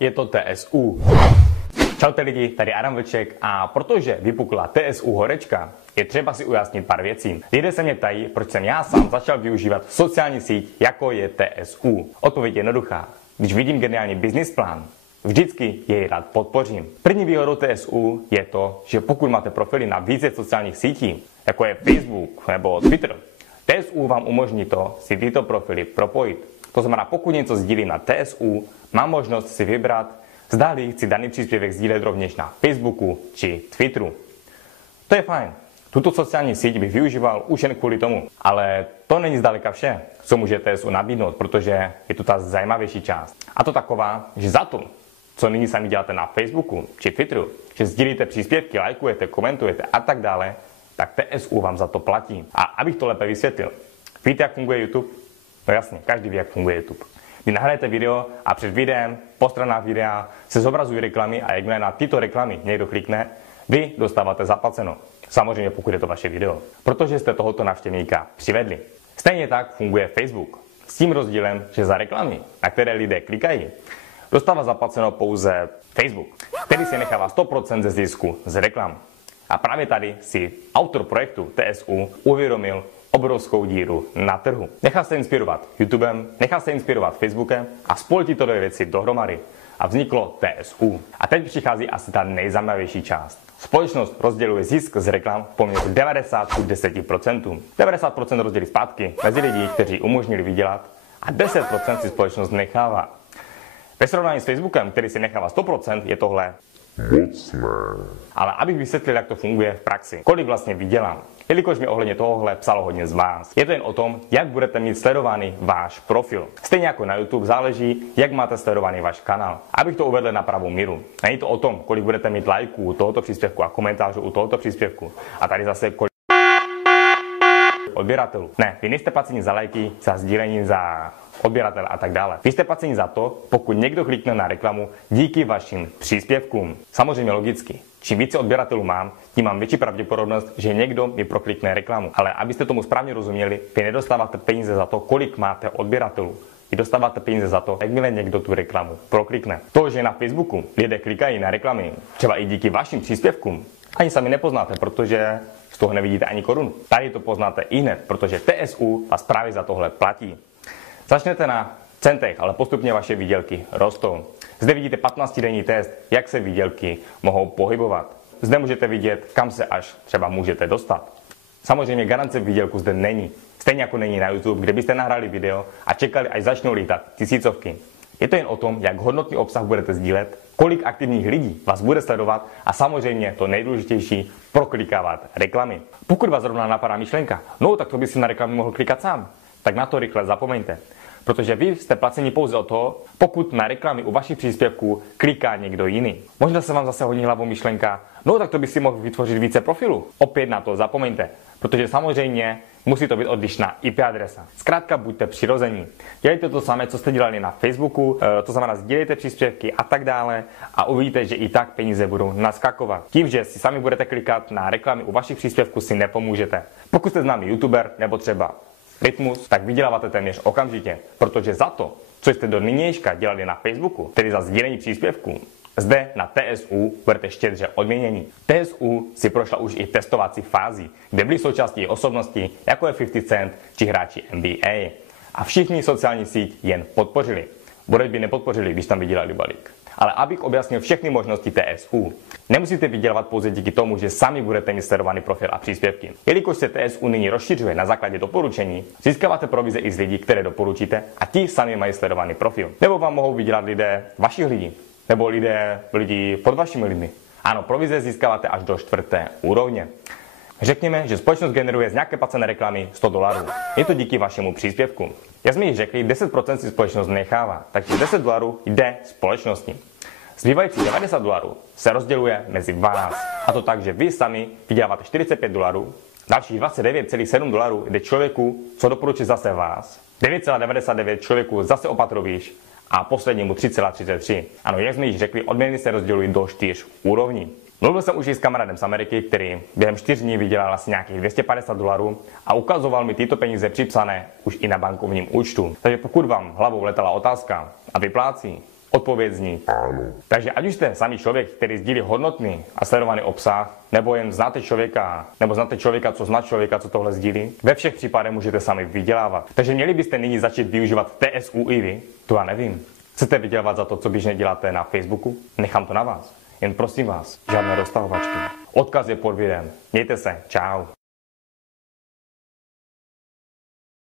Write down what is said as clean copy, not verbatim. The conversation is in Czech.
je to TSU. Čaute lidi, tady Adam Vlček a protože vypukla TSU horečka, je třeba si ujasnit pár věcí. Lidé se mě ptají, proč jsem já sám začal využívat sociální síť, jako je TSU. Odpověď je jednoduchá. Když vidím geniální business plán, vždycky jej rád podpořím. První výhodou TSU je to, že pokud máte profily na více sociálních sítí, jako je Facebook nebo Twitter, TSU vám umožní to si tyto profily propojit. To znamená, pokud něco sdílím na TSU, mám možnost si vybrat, zdáli chci daný příspěvek sdílet rovněž na Facebooku či Twitteru. To je fajn. Tuto sociální síť bych využíval už jen kvůli tomu. Ale to není zdaleka vše, co může TSU nabídnout, protože je tu ta zajímavější část. A to taková, že za to, co nyní sami děláte na Facebooku či Twitteru, že sdílíte příspěvky, lajkujete, komentujete a tak dále, tak TSU vám za to platí. A abych to lépe vysvětlil, víte, jak funguje YouTube? No jasně, každý ví, jak funguje YouTube. Vy nahrajete video a před videem, po stranách videa se zobrazují reklamy a jakmile na tyto reklamy někdo klikne, vy dostáváte zaplaceno. Samozřejmě pokud je to vaše video, protože jste tohoto návštěvníka přivedli. Stejně tak funguje Facebook. S tím rozdílem, že za reklamy, na které lidé klikají, dostává zaplaceno pouze Facebook, který si nechává 100% ze zisku z reklam. A právě tady si autor projektu TSU uvědomil obrovskou díru na trhu. Nechal se inspirovat YouTubem, nechal se inspirovat Facebookem a spojil tyto dvě věci dohromady a vzniklo TSU. A teď přichází asi ta nejzajímavější část. Společnost rozděluje zisk z reklam v poměru 90 k 10%. 90% rozdělí zpátky mezi lidi, kteří umožnili vydělat, a 10% si společnost nechává. Ve srovnání s Facebookem, který si nechává 100%, je tohle mocné. Ale abych vysvětlil, jak to funguje v praxi, kolik vlastně vydělám, jelikož mi ohledně tohohle psalo hodně z vás. Je to jen o tom, jak budete mít sledovaný váš profil. Stejně jako na YouTube záleží, jak máte sledovaný váš kanál. Abych to uvedl na pravou míru. Není to o tom, kolik budete mít lajků u tohoto příspěvku a komentářů u tohoto příspěvku. A tady zase kolik odběratelů. Ne, vy nejste placeni za lajky, za sdílení, za odběratele a tak dále. Vy jste placeni za to, pokud někdo klikne na reklamu díky vašim příspěvkům. Samozřejmě logicky. Čím více odběratelů mám, tím mám větší pravděpodobnost, že někdo mi proklikne reklamu. Ale abyste tomu správně rozuměli, vy nedostáváte peníze za to, kolik máte odběratelů. Vy dostáváte peníze za to, jakmile někdo tu reklamu proklikne. To, že na Facebooku lidé klikají na reklamy, třeba i díky vašim příspěvkům, ani sami nepoznáte, protože z toho nevidíte ani korunu. Tady to poznáte ihned, protože TSU vás právě za tohle platí. Začnete na centech, ale postupně vaše výdělky rostou. Zde vidíte 15-denní test, jak se výdělky mohou pohybovat. Zde můžete vidět, kam se až třeba můžete dostat. Samozřejmě garance výdělku zde není. Stejně jako není na YouTube, kde byste nahrali video a čekali, až začnou lítat tisícovky. Je to jen o tom, jak hodnotný obsah budete sdílet, kolik aktivních lidí vás bude sledovat a samozřejmě to nejdůležitější, proklikávat reklamy. Pokud vás zrovna napadá myšlenka, no tak to by si na reklamy mohl klikat sám, tak na to rychle zapomeňte. Protože vy jste placeni pouze o to, pokud na reklamy u vašich příspěvků kliká někdo jiný. Možná se vám zase hodí hlavou myšlenka, no tak to by si mohl vytvořit více profilů. Opět na to zapomeňte, protože samozřejmě musí to být odlišná IP adresa. Zkrátka buďte přirození. Dělejte to samé, co jste dělali na Facebooku, to znamená sdílejte příspěvky a tak dále a uvidíte, že i tak peníze budou naskakovat. Tím, že si sami budete klikat na reklamy u vašich příspěvků, si nepomůžete. Pokud jste známý YouTuber nebo třeba Rytmus, tak vyděláváte téměř okamžitě, protože za to, co jste do nynějška dělali na Facebooku, tedy za sdílení příspěvků, zde na TSU budete štědře odměněni. TSU si prošla už i testovací fázi, kde byly součástí osobnosti, jako je 50 Cent či hráči NBA. A všichni sociální síť jen podpořili. Boreď by nepodpořili, když tam vydělali balík. Ale abych objasnil všechny možnosti TSU, nemusíte vydělávat pouze díky tomu, že sami budete mít sledovaný profil a příspěvky. Jelikož se TSU nyní rozšiřuje na základě doporučení, získáváte provize i z lidí, které doporučíte a ti sami mají sledovaný profil. Nebo vám mohou vydělat lidé vašich lidí, nebo lidi pod vašimi lidmi. Ano, provize získáváte až do 4. úrovně. Řekněme, že společnost generuje z nějaké placené reklamy $100. Je to díky vašemu příspěvku. Jak jsme již řekli, 10% si společnost nechává, takže $10 jde společnosti. Zbývající $90 se rozděluje mezi vás. A to tak, že vy sami vyděláváte $45, dalších $29,7 jde člověku, co doporučí zase vás, 9,99 člověku zase opatrovíš a poslednímu 3,33. Ano, jak jsme již řekli, odměny se rozdělují do 4 úrovní. Mluvil jsem už i s kamarádem z Ameriky, který během 4 dní vydělal asi nějakých $250 a ukazoval mi tyto peníze připsané už i na bankovním účtu. Takže pokud vám hlavou letala otázka a vyplácí, Odpověď zní áno. Takže ať už jste sami člověk, který sdílí hodnotný a sledovaný obsah, nebo jen znáte člověka, co zná člověka, co tohle sdílí, ve všech případech můžete sami vydělávat. Takže měli byste nyní začít využívat TSU i vy? To já nevím. Chcete vydělávat za to, co běžně děláte na Facebooku? Nechám to na vás. Jen prosím vás, žádné roztahovačky. Odkaz je pod videem. Mějte se, čau.